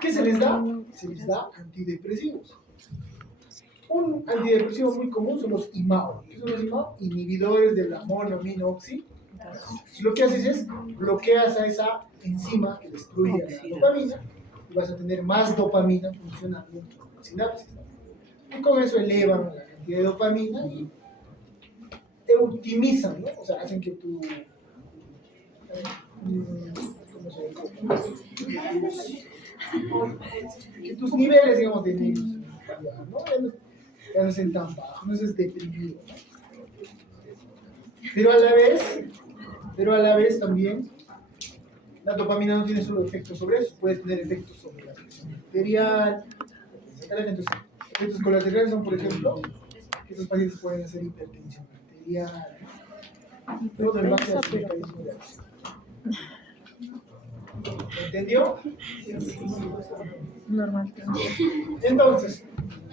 ¿Qué se les da? Se les da antidepresivos. Un antidepresivo muy común son los IMAO. ¿Qué son los IMAO? Inhibidores de la monoamino oxidasa. Lo que haces es bloqueas a esa enzima que destruye la dopamina y vas a tener más dopamina funcionando en tu sinapsis. Y con eso elevan la cantidad de dopamina y te optimizan, ¿no? O sea, hacen que tu... ¿cómo se llama? Que tus niveles, digamos, de negatividad, ¿no? Ya no estén tan bajos, no estés deprimido, ¿no? Pero a la vez también, la dopamina no tiene solo efectos sobre eso, puede tener efectos sobre la presión arterial. Entonces, efectos colaterales son, por ejemplo, que estos pacientes pueden hacer hipertensión arterial, todo en base a su mecanismo de acción. ¿Entendió? Normal. Entonces,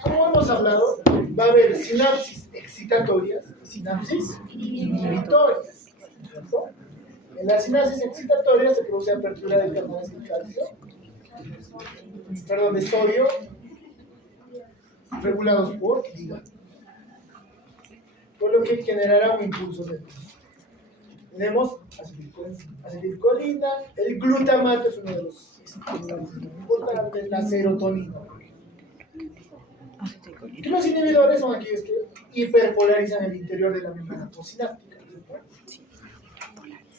como hemos hablado, va a haber sinapsis excitatorias y sinapsis inhibitorias. ¿Cierto? En las sinapsis excitatorias se produce apertura de canales de calcio, de sodio, regulados por hígado, por lo que generará un impulso de luz. Tenemos acetilcolina, el glutamato es uno de los estimulantes muy importantes, la serotonina. Y los inhibidores son aquellos que hiperpolarizan el interior de la membrana postsináptica.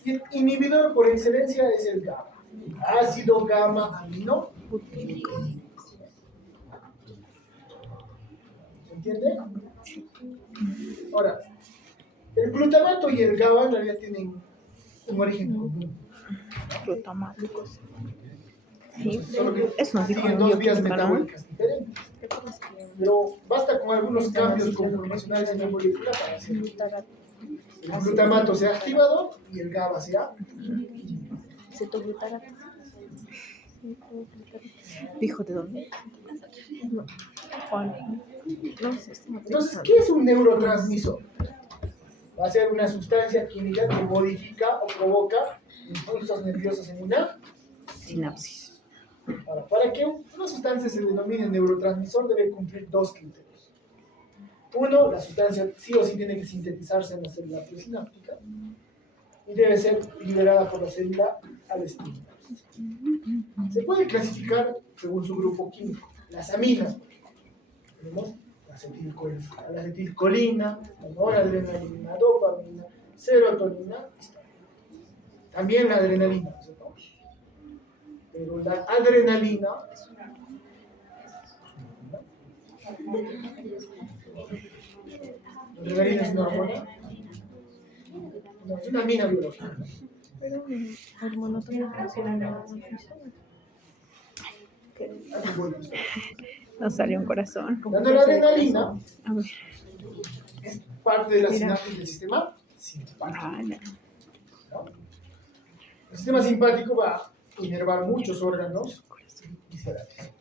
Y el inhibidor por excelencia es el GABA, ácido gamma amino butírico. ¿Se entiende? Ahora, el glutamato y el GABA en realidad tienen un origen común. Glutamáticos. Sí, solo que Eso nos dijo siguen en dos vías bioquímica, ¿no? metabólicas diferentes. Pero basta con algunos cambios conformacionales en la molécula para hacer el glutamato sea activador y el GABA sea Cetoglutarato. Dijo de dónde. Juan. No sé. Entonces, ¿qué es un neurotransmisor? Va a ser una sustancia química que modifica o provoca impulsos nerviosos en una sinapsis. Ahora, para que una sustancia se denomine neurotransmisor debe cumplir dos criterios. Uno, la sustancia sí o sí tiene que sintetizarse en la célula presináptica y debe ser liberada por la célula al estímulo. Se puede clasificar según su grupo químico. Las aminas, tenemos la acetilcolina, la noradrenalina, dopamina, serotonina, también la adrenalina, ¿cierto? Pero la adrenalina es una hormona, no, es una amina biológica. Pero el hormona también funciona. Nos salió un corazón. La noradrenalina A ver. es parte de la sinapsis del sistema simpático. ¿No? El sistema simpático va a inervar muchos órganos viscerales,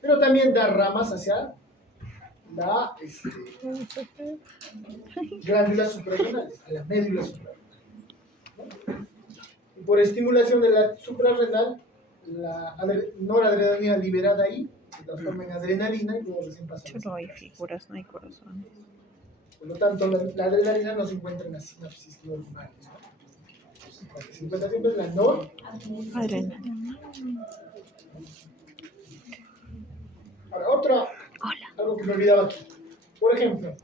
pero también da ramas hacia la glándula suprarrenal, a la médula suprarrenal. ¿No? Y por estimulación de la suprarrenal, la noradrenalina liberada ahí se transforma en adrenalina y luego recién pasa. No hay figuras, no hay corazones. Por lo tanto, la adrenalina no se encuentra en las sinapsis normales, ¿no? La que se encuentra siempre es la Adrenalina. Ahora, algo que me olvidaba aquí. Por ejemplo,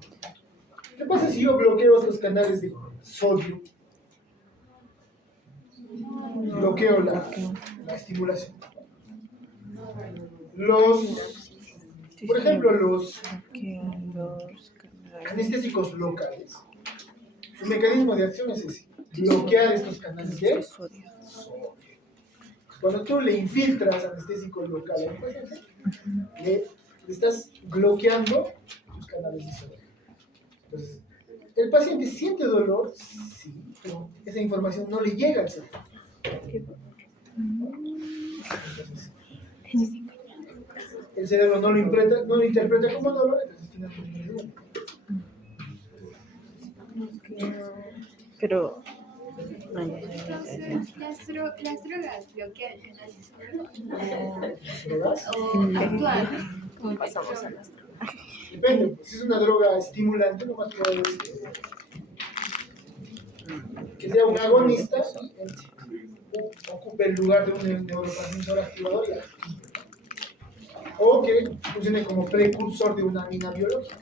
¿qué pasa si yo bloqueo estos canales de sodio? Bloqueo la estimulación. Por ejemplo, los anestésicos locales, su mecanismo de acción es ese, bloquear estos canales de sodio. Cuando tú le infiltras anestésico local a un paciente, le estás bloqueando sus canales de sodio. Entonces, ¿el paciente siente dolor? Sí, pero esa información no le llega al cerebro. Entonces, el cerebro no lo interpreta como dolor, entonces finalmente le duele. Pero Las drogas bloquean el canal de ¿Drogas? o actúan como pasamos a las drogas. Depende, si es una droga estimulante, lo más probable es que que sea un agonista, ocupe el lugar de un neurotransmisor activador y activo. O que funcione como precursor de una amina biológica.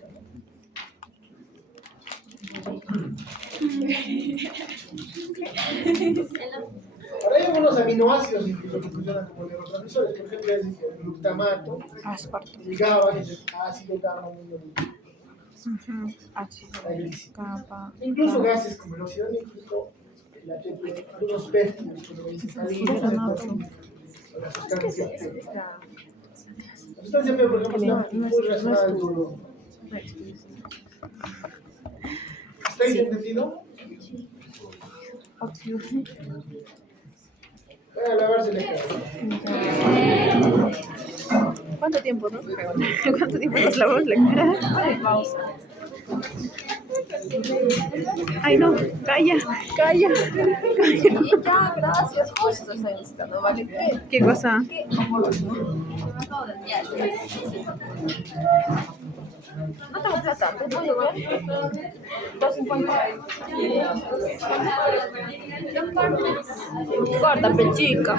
Ahora hay algunos aminoácidos incluso que funcionan como neurotransmisores, por ejemplo el glutamato, el GABA, que es el ácido gamma aminobutírico. Incluso gases como el óxido nítrico, algunos péptidos, como dice salinas, la sustancia P. La sustancia P, por ejemplo, está muy relacionada al dolor. ¿Está ahí entendido? Voy a lavarse la cara. ¿Cuánto tiempo, no? ¿Cuánto tiempo nos lavamos la cara? Vamos. Ay, no, calla. Ya, gracias. Justo estoy necesitando, ¿vale? ¿Qué cosa? No tengo plata, ¿te puedo llevar? 2.50. Corta, chica.